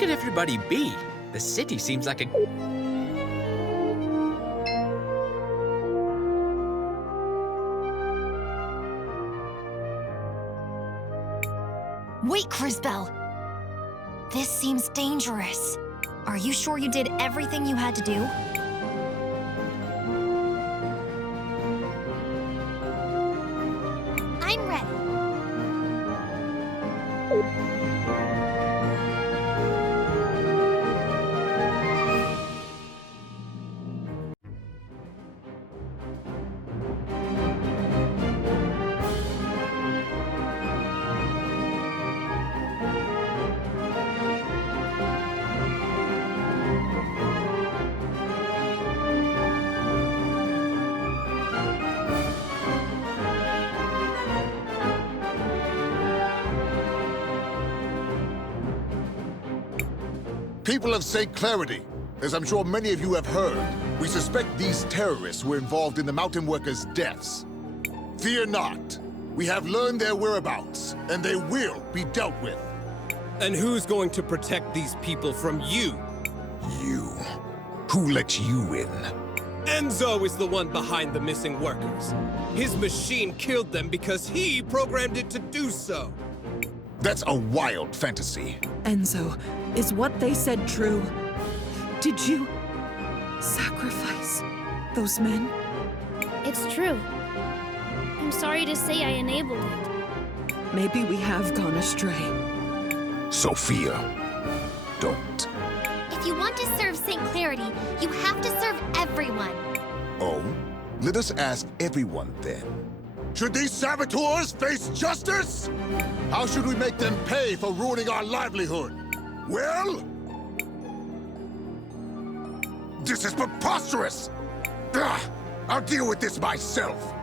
could everybody be? The city seems like a... Wait, Crisbell! This seems dangerous. Are you sure you did everything you had to do? I'm ready. People of St. Clarity, as I'm sure many of you have heard, we suspect these terrorists were involved in the mountain workers' deaths. Fear not. We have learned their whereabouts, and they will be dealt with. And who's going to protect these people from you? You? Who let you in? Enzo is the one behind the missing workers. His machine killed them because he programmed it to do so. That's a wild fantasy. Enzo, is what they said true? Did you sacrifice those men? It's true. I'm sorry to say I enabled it. Maybe we have gone astray. Sophia, don't. If you want to serve St. Clarity, you have to serve everyone. Oh? Let us ask everyone then. Should these saboteurs face justice? How should we make them pay for ruining our livelihood? Well? This is preposterous! Ugh, I'll deal with this myself.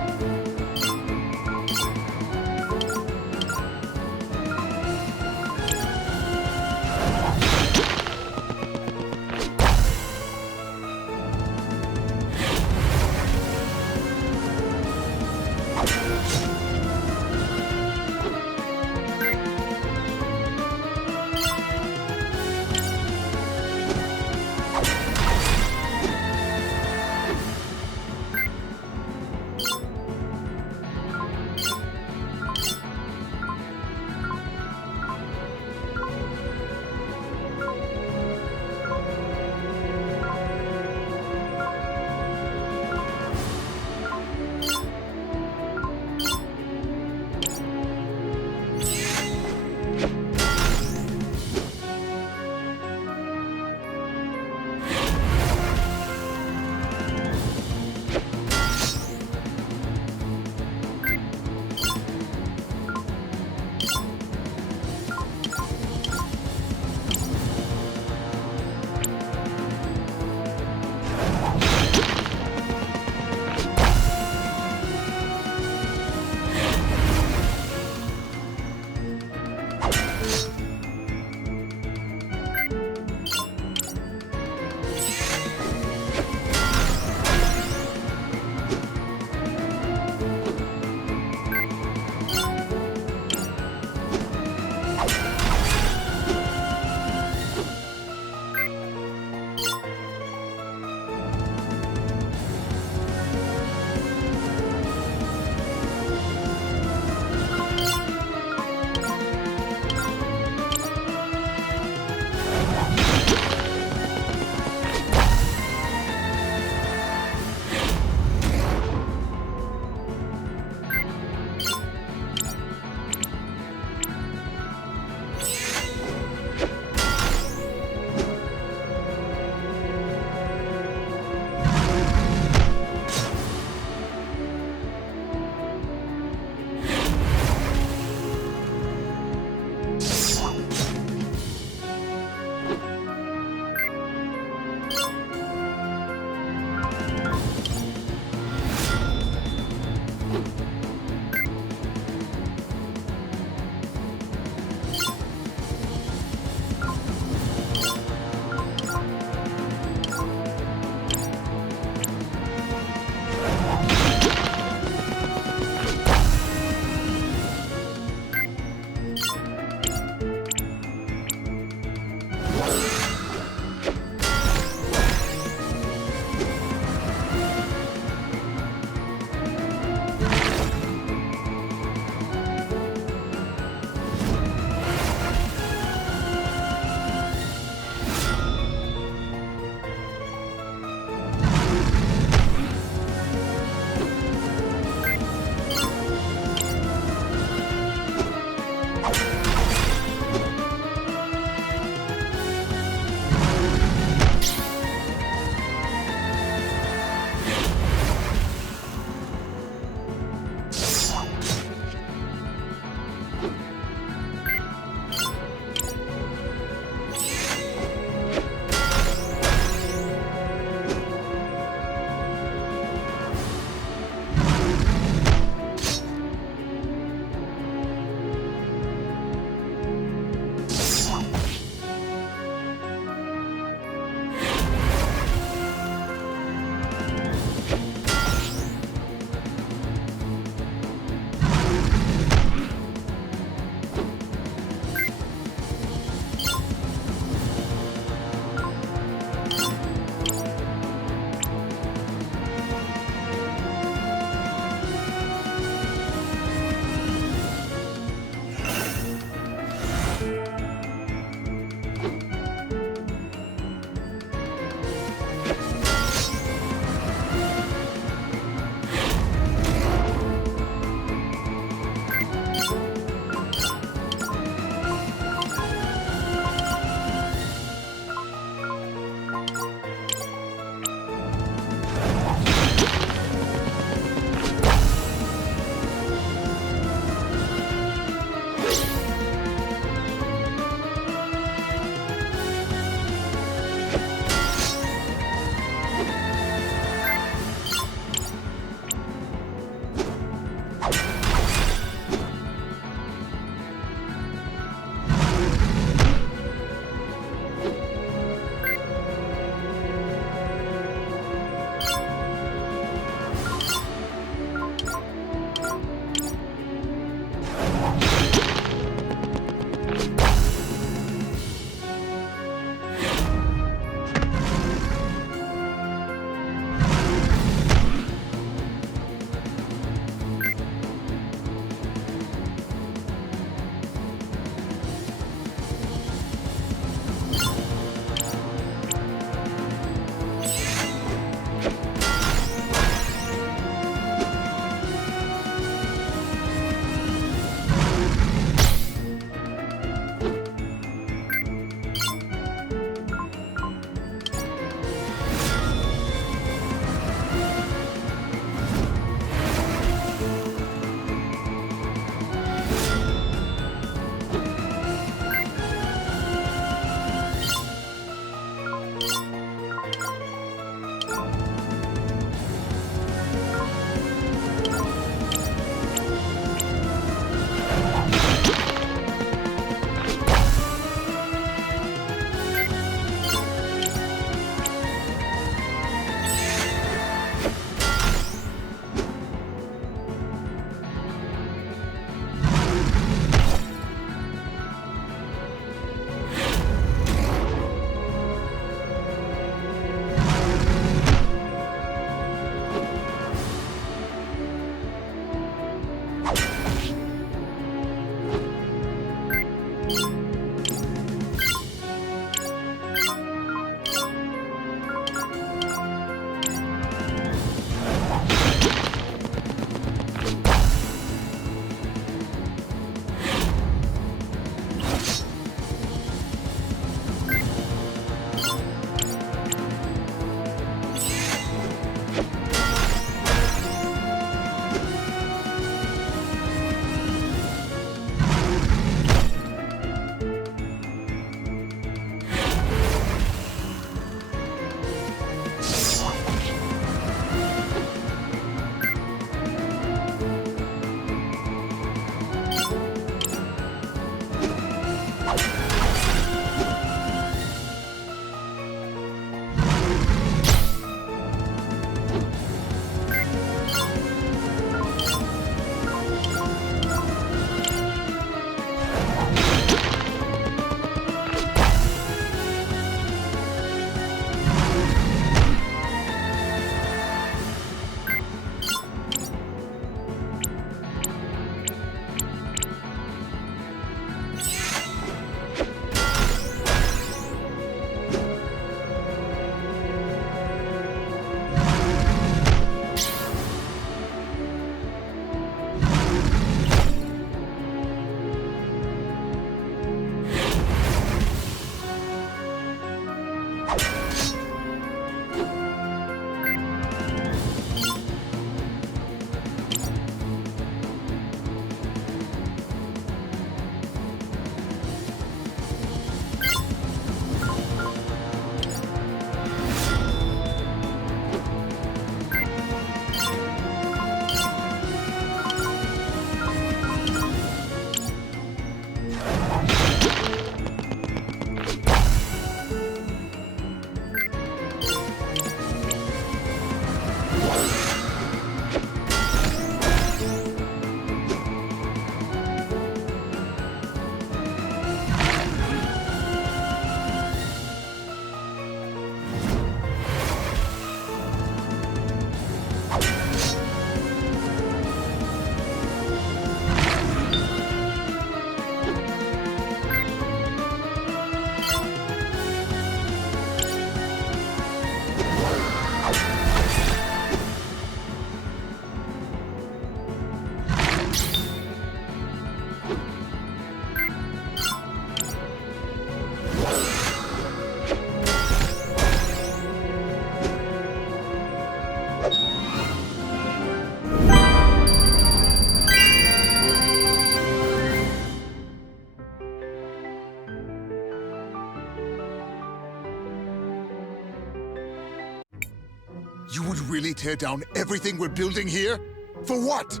really tear down everything we're building here? For what?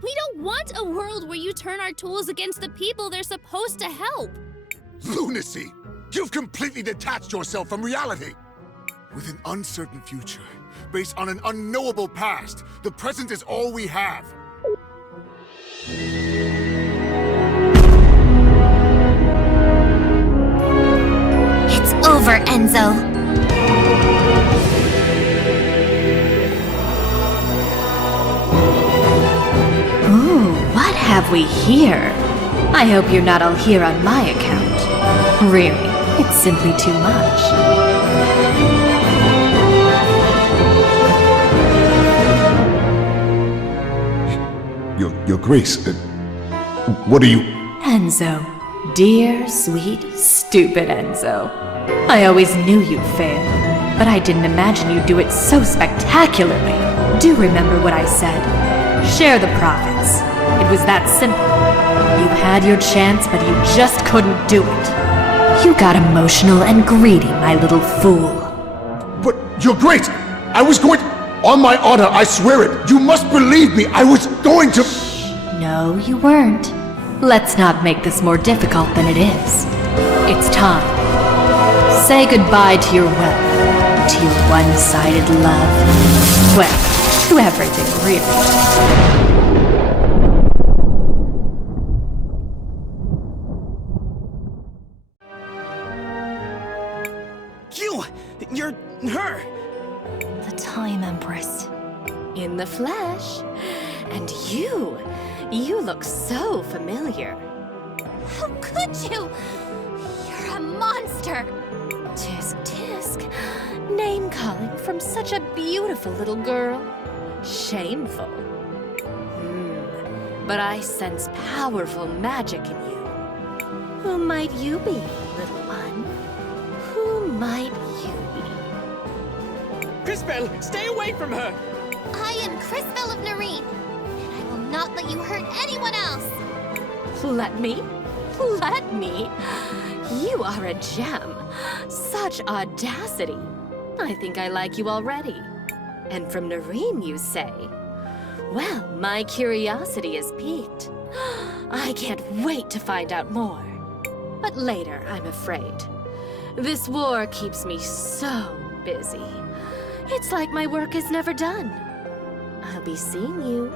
We don't want a world where you turn our tools against the people they're supposed to help. Lunacy! You've completely detached yourself from reality! With an uncertain future, based on an unknowable past, the present is all we have. It's over, Enzo. Ooh, what have we here? I hope you're not all here on my account. Really, it's simply too much. Your Grace, what are you... Enzo. Dear, sweet, stupid Enzo. I always knew you'd fail, but I didn't imagine you'd do it so spectacularly. Do remember what I said. Share the profits. It was that simple. You had your chance, but you just couldn't do it. You got emotional and greedy, my little fool. But, Your Grace, I was going... On my honor, I swear it! You must believe me! I was going to... No, you weren't. Let's not make this more difficult than it is. It's time. Say goodbye to your wealth, to your one-sided love. Well, to everything, really. You're her! The Time Empress. In the flesh. And you look so familiar. How could you? You're a monster. Tisk tisk. Name-calling from such a beautiful little girl. Shameful. But I sense powerful magic in you. Who might you be, little one? Who might you be? Crisbel, stay away from her! I am Crisbel of Nareen, and I will not let you hurt anyone else. Let me? Let me? You are a gem. Such audacity. I think I like you already. And from Nareen, you say? Well, my curiosity is piqued. I can't wait to find out more. But later, I'm afraid. This war keeps me so busy. It's like my work is never done. I'll be seeing you.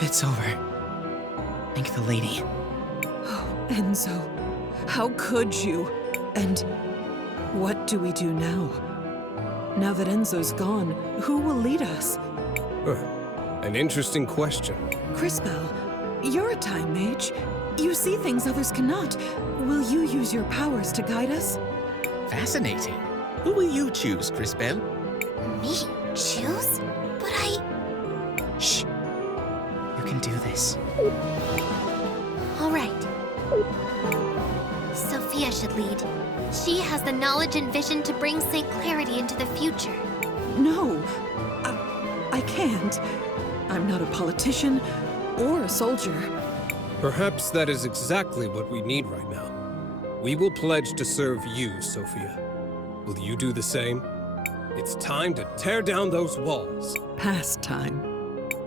It's over. Thank the lady. Oh, Enzo, how could you? And what do we do now? Now that Enzo's gone, who will lead us? An interesting question. Crisbel, you're a time mage. You see things others cannot. Will you use your powers to guide us? Fascinating. Who will you choose, Crisbel? Me? Choose? But I... Shh. You can do this. All right. Sophia should lead. She has the knowledge and vision to bring St. Clarity into the future. No, I can't. I'm not a politician or a soldier. Perhaps that is exactly what we need right now. We will pledge to serve you, Sophia. Will you do the same? It's time to tear down those walls. Past time.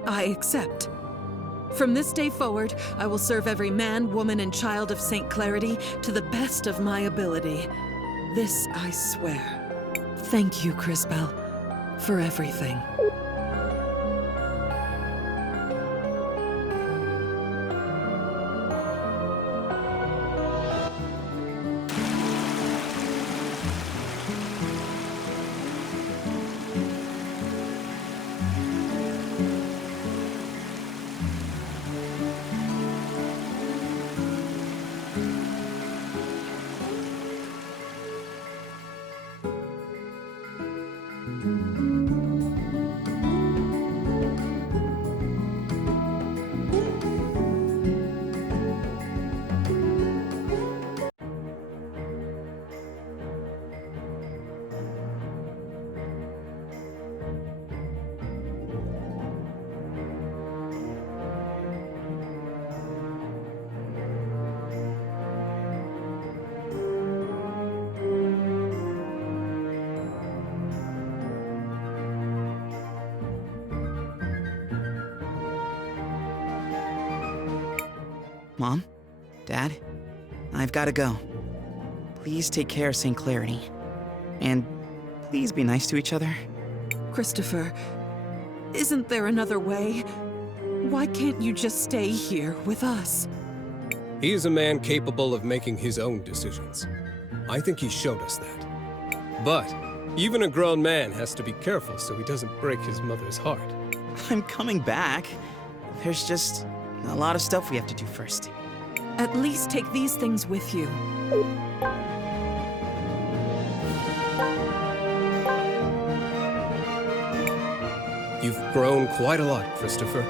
I accept. From this day forward, I will serve every man, woman, and child of St. Clarity to the best of my ability. This I swear. Thank you, Crisbel, for everything. Mom? Dad? I've gotta go. Please take care of St. Clarity. And please be nice to each other. Christopher, isn't there another way? Why can't you just stay here with us? He is a man capable of making his own decisions. I think he showed us that. But even a grown man has to be careful so he doesn't break his mother's heart. I'm coming back. There's just a lot of stuff we have to do first. At least take these things with you. You've grown quite a lot, Christopher.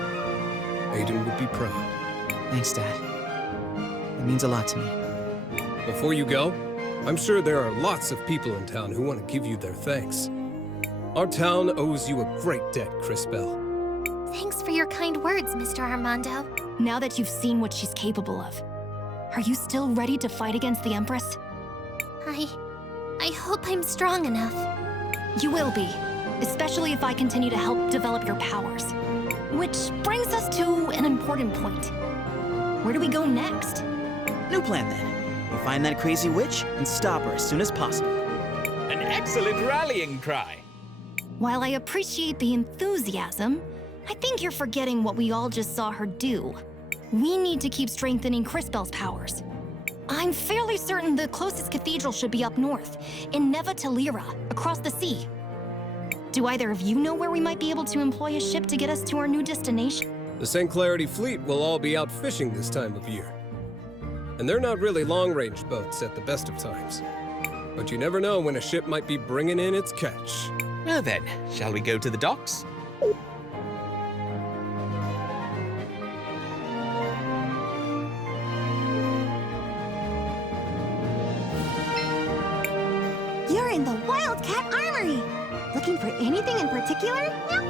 Aiden would be proud. Thanks, Dad. It means a lot to me. Before you go, I'm sure there are lots of people in town who want to give you their thanks. Our town owes you a great debt, Cris Bell. Thanks for your kind words, Mr. Armando. Now that you've seen what she's capable of, are you still ready to fight against the Empress? I hope I'm strong enough. You will be, especially if I continue to help develop your powers. Which brings us to an important point. Where do we go next? New plan, then. We find that crazy witch and stop her as soon as possible. An excellent rallying cry. While I appreciate the enthusiasm, I think you're forgetting what we all just saw her do. We need to keep strengthening Cris Bell's powers. I'm fairly certain the closest cathedral should be up north, in Neva Telira, across the sea. Do either of you know where we might be able to employ a ship to get us to our new destination? The St. Clarity fleet will all be out fishing this time of year. And they're not really long-range boats at the best of times. But you never know when a ship might be bringing in its catch. Well then, shall we go to the docks? You're in the Wildcat Armory. Looking for anything in particular? Yeah.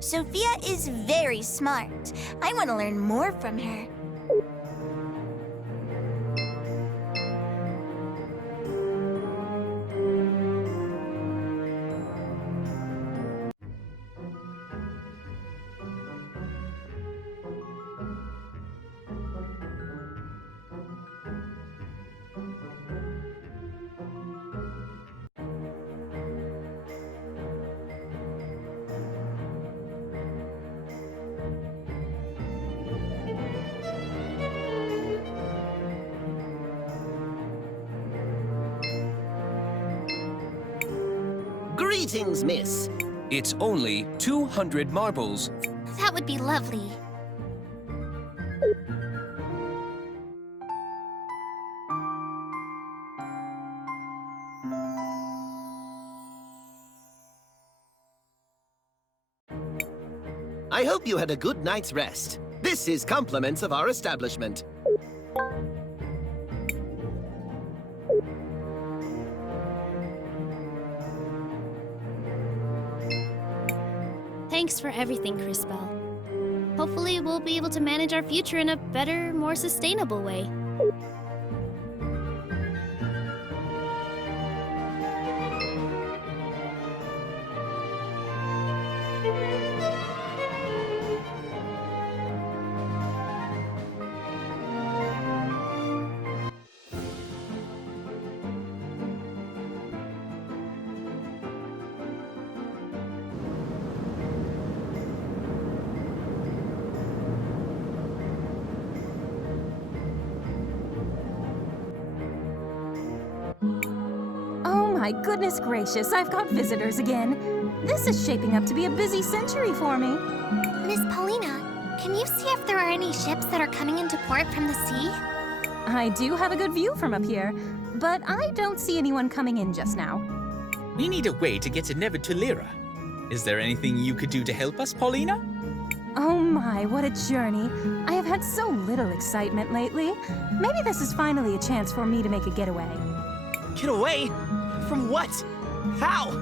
Sophia is very smart. I want to learn more from her. Greetings, miss. It's only 200 marbles. That would be lovely. I hope you had a good night's rest. This is compliments of our establishment. Thanks for everything, Cris Bell. Hopefully, we'll be able to manage our future in a better, more sustainable way. My goodness gracious, I've got visitors again. This is shaping up to be a busy century for me. Miss Paulina, can you see if there are any ships that are coming into port from the sea? I do have a good view from up here, but I don't see anyone coming in just now. We need a way to get to Neva Telira. Is there anything you could do to help us, Paulina? Oh my, what a journey. I have had so little excitement lately. Maybe this is finally a chance for me to make a getaway. Get away? From what? How?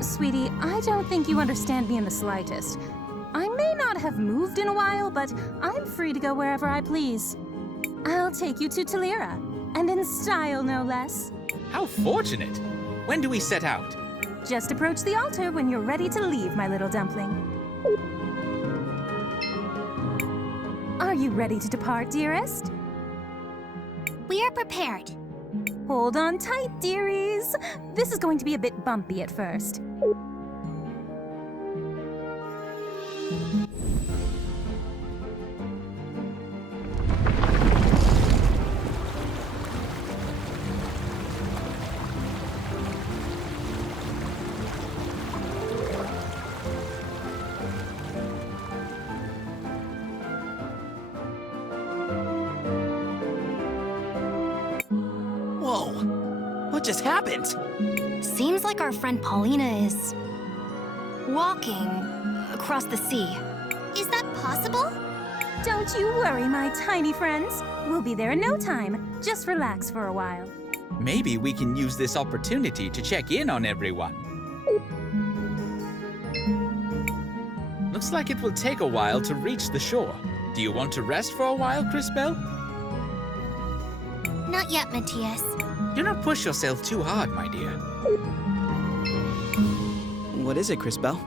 Sweetie, I don't think you understand me in the slightest. I may not have moved in a while, but I'm free to go wherever I please. I'll take you to Talira, and in style, no less. How fortunate! When do we set out? Just approach the altar when you're ready to leave, my little dumpling. Are you ready to depart, dearest? We are prepared. Hold on tight, dearies. This is going to be a bit bumpy at first. Whoa! What just happened? Seems like our friend Paulina is walking across the sea. Is that possible? Don't you worry, my tiny friends. We'll be there in no time. Just relax for a while. Maybe we can use this opportunity to check in on everyone. Looks like it will take a while to reach the shore. Do you want to rest for a while, Crisbel? Not yet, Matthias. Do not push yourself too hard, my dear. What is it, Crisbel?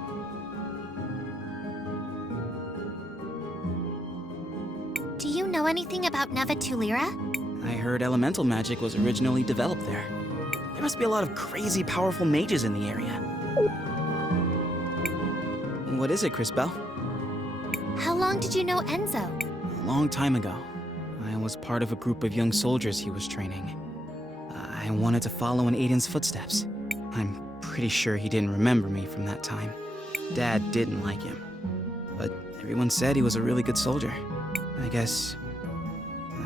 Do you know anything about Nevatulira? I heard elemental magic was originally developed there. There must be a lot of crazy powerful mages in the area. What is it, Crisbel? How long did you know Enzo? A long time ago. I was part of a group of young soldiers he was training. I wanted to follow in Aiden's footsteps. I'm pretty sure he didn't remember me from that time. Dad didn't like him, but everyone said he was a really good soldier. I guess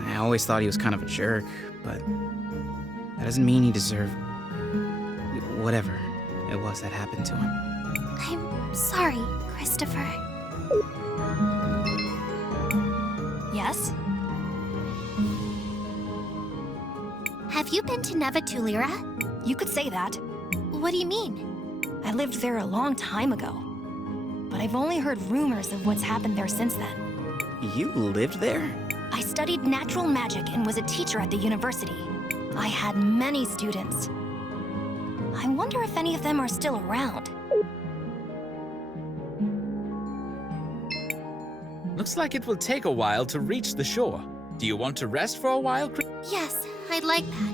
I always thought he was kind of a jerk, but that doesn't mean he deserved whatever it was that happened to him. I'm sorry, Christopher. Yes? Have you been to Nevatulira? You could say that. What do you mean? I lived there a long time ago. But I've only heard rumors of what's happened there since then. You lived there? I studied natural magic and was a teacher at the university. I had many students. I wonder if any of them are still around. Looks like it will take a while to reach the shore. Do you want to rest for a while, Chris? Yes, I'd like that.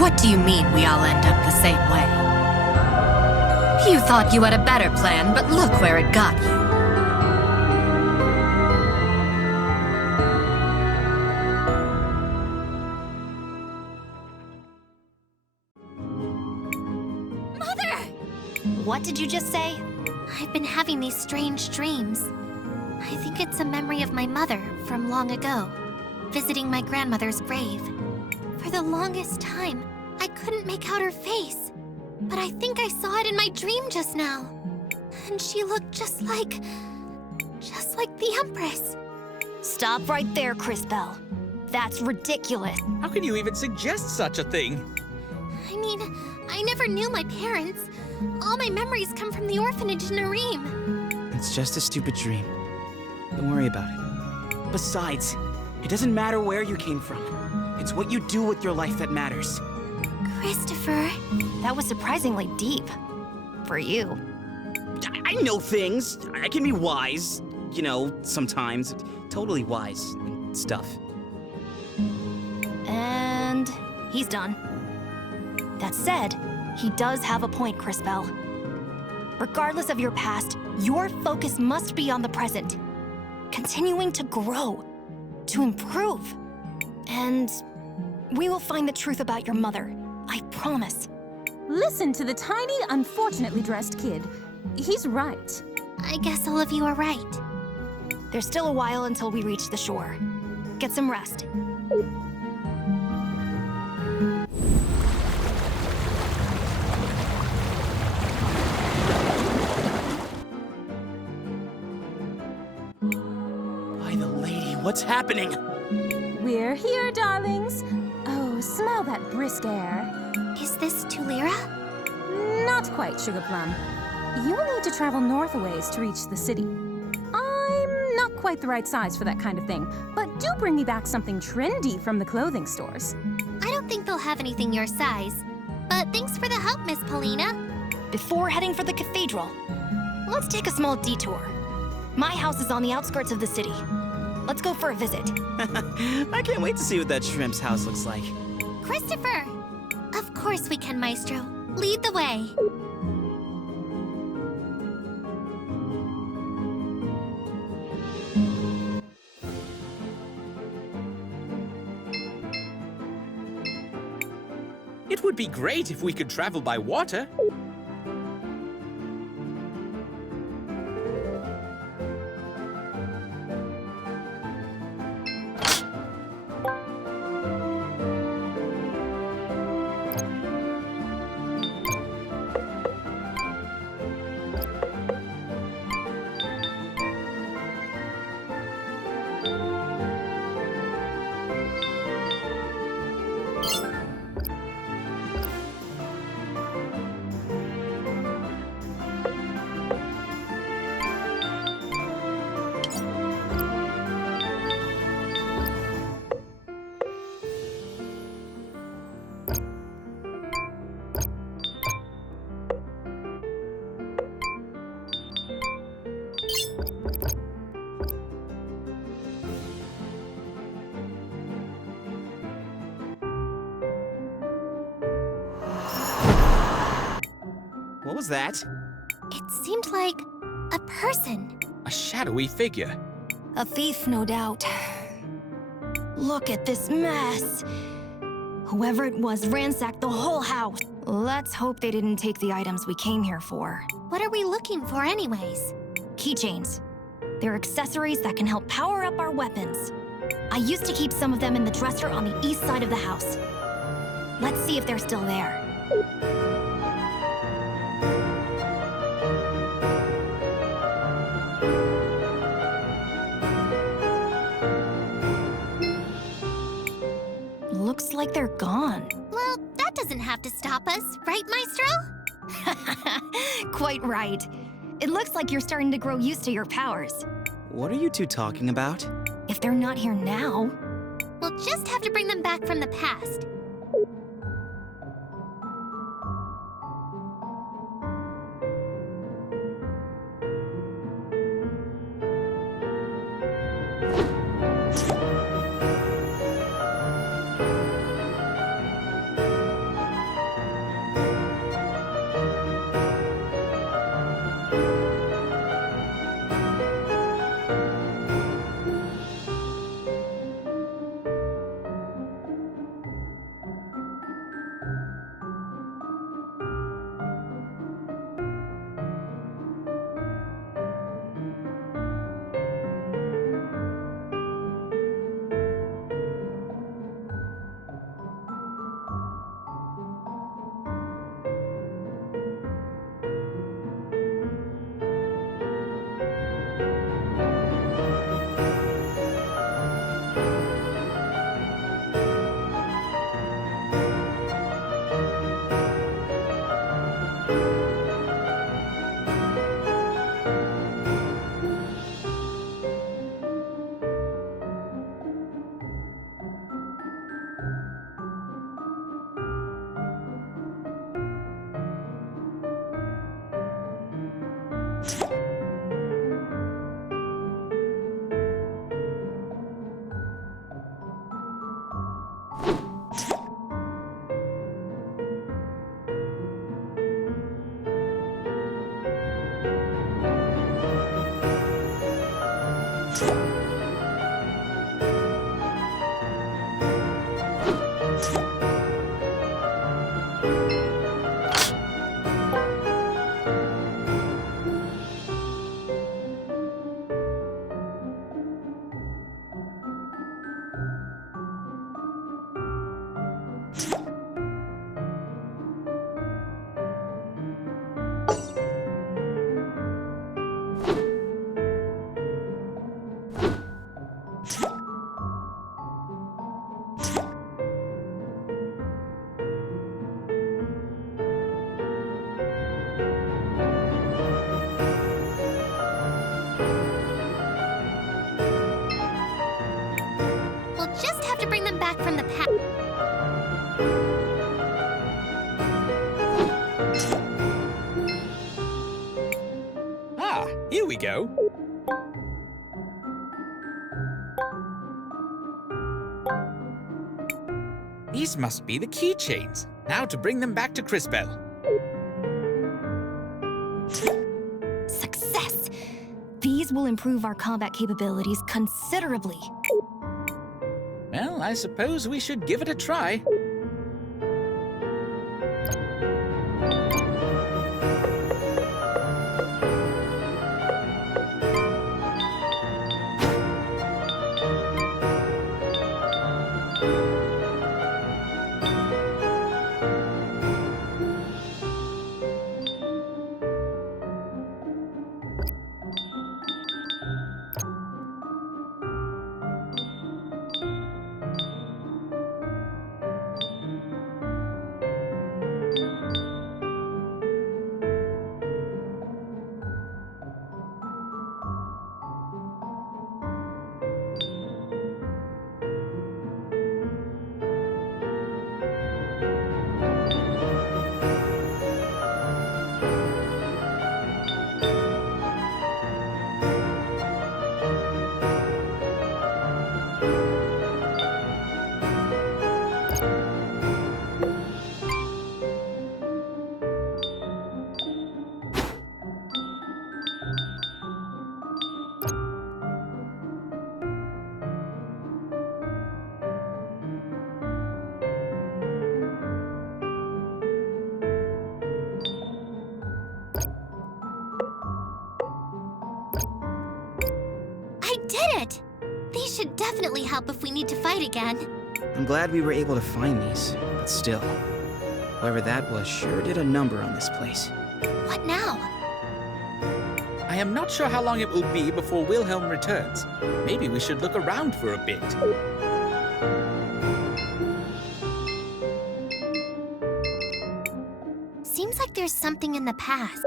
What do you mean we all end up the same way? You thought you had a better plan, but look where it got you. What did you just say? I've been having these strange dreams. I think it's a memory of my mother from long ago, visiting my grandmother's grave. For the longest time, I couldn't make out her face, but I think I saw it in my dream just now. And she looked just like the Empress. Stop right there, Crisbel. That's ridiculous. How can you even suggest such a thing? I mean, I never knew my parents. All my memories come from the orphanage in Nareem. It's just a stupid dream. Don't worry about it. Besides, it doesn't matter where you came from. It's what you do with your life that matters. Christopher. That was surprisingly deep. For you. I know things. I can be wise. You know, sometimes. Totally wise and stuff. And he's done. That said, he does have a point, Crisbel. Regardless of your past, your focus must be on the present. Continuing to grow, to improve. And we will find the truth about your mother. I promise. Listen to the tiny, unfortunately dressed kid. He's right. I guess all of you are right. There's still a while until we reach the shore. Get some rest. What's happening? We're here, darlings. Oh, smell that brisk air. Is this Tulira? Not quite, Sugar Plum. You'll need to travel north a ways to reach the city. I'm not quite the right size for that kind of thing, but do bring me back something trendy from the clothing stores. I don't think they'll have anything your size. But thanks for the help, Miss Paulina. Before heading for the cathedral, let's take a small detour. My house is on the outskirts of the city. Let's go for a visit. I can't wait to see what that shrimp's house looks like. Christopher! Of course we can, Maestro. Lead the way. It would be great if we could travel by water. What was that? It seemed like a person. A shadowy figure. A thief, no doubt. Look at this mess. Whoever it was ransacked the whole house. Let's hope they didn't take the items we came here for. What are we looking for anyways? Keychains. They're accessories that can help power up our weapons. I used to keep some of them in the dresser on the east side of the house. Let's see if they're still there. Looks like they're gone. Well, that doesn't have to stop us, right, Maestro? Quite right. It looks like you're starting to grow used to your powers. What are you two talking about? If they're not here now, We'll just have to bring them back from the past. back from the past. Ah, here we go. These must be the keychains. Now to bring them back to Crisbell. Success! These will improve our combat capabilities considerably. Well, I suppose we should give it a try. I did it! These should definitely help if we need to fight again. I'm glad we were able to find these, but still. Whoever that was sure did a number on this place. What now? I am not sure how long it will be before Wilhelm returns. Maybe we should look around for a bit. Seems like there's something in the past.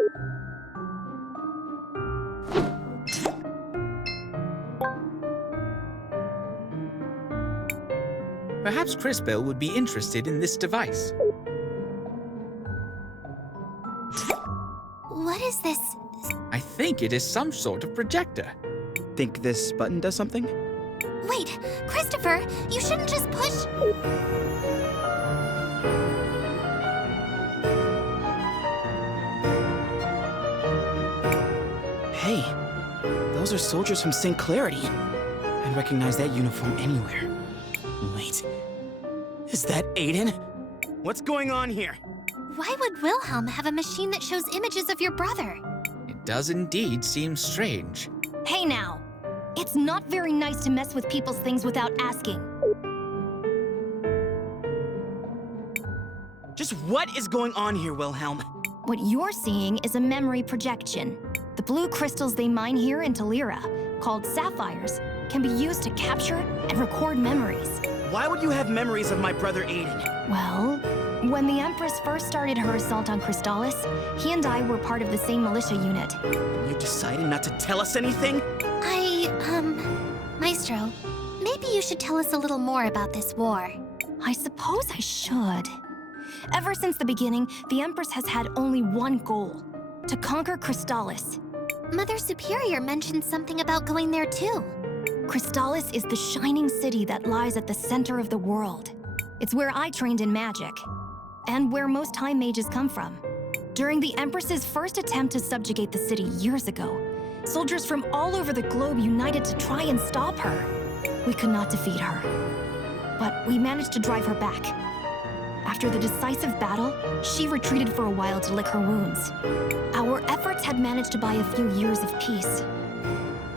Perhaps Crisbell would be interested in this device. What is this? I think it is some sort of projector. Think this button does something? Wait, Christopher, you shouldn't just push... Hey, those are soldiers from St. Clarity. I'd recognize that uniform anywhere. Wait, is that Aiden? What's going on here? Why would Wilhelm have a machine that shows images of your brother? It does indeed seem strange. Hey now! It's not very nice to mess with people's things without asking. Just what is going on here, Wilhelm? What you're seeing is a memory projection. The blue crystals they mine here in Talira, called sapphires, can be used to capture and record memories. Why would you have memories of my brother Aiden? Well, when the Empress first started her assault on Crystallis, he and I were part of the same militia unit. You decided not to tell us anything? Maestro, maybe you should tell us a little more about this war. I suppose I should. Ever since the beginning, the Empress has had only one goal: to conquer Crystallis. Mother Superior mentioned something about going there too. Crystallis is the shining city that lies at the center of the world. It's where I trained in magic, and where most High Mages come from. During the Empress's first attempt to subjugate the city years ago, soldiers from all over the globe united to try and stop her. We could not defeat her, but we managed to drive her back. After the decisive battle, she retreated for a while to lick her wounds. Our efforts had managed to buy a few years of peace,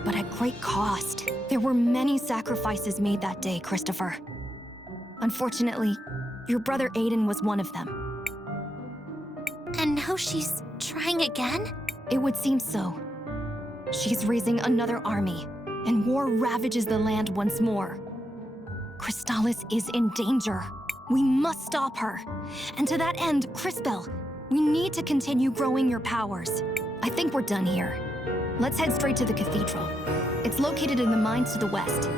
but at great cost. There were many sacrifices made that day, Christopher. Unfortunately, your brother Aiden was one of them. And now she's trying again? It would seem so. She's raising another army, and war ravages the land once more. Crystallis is in danger. We must stop her. And to that end, Crisbell, we need to continue growing your powers. I think we're done here. Let's head straight to the cathedral. It's located in the mines to the west.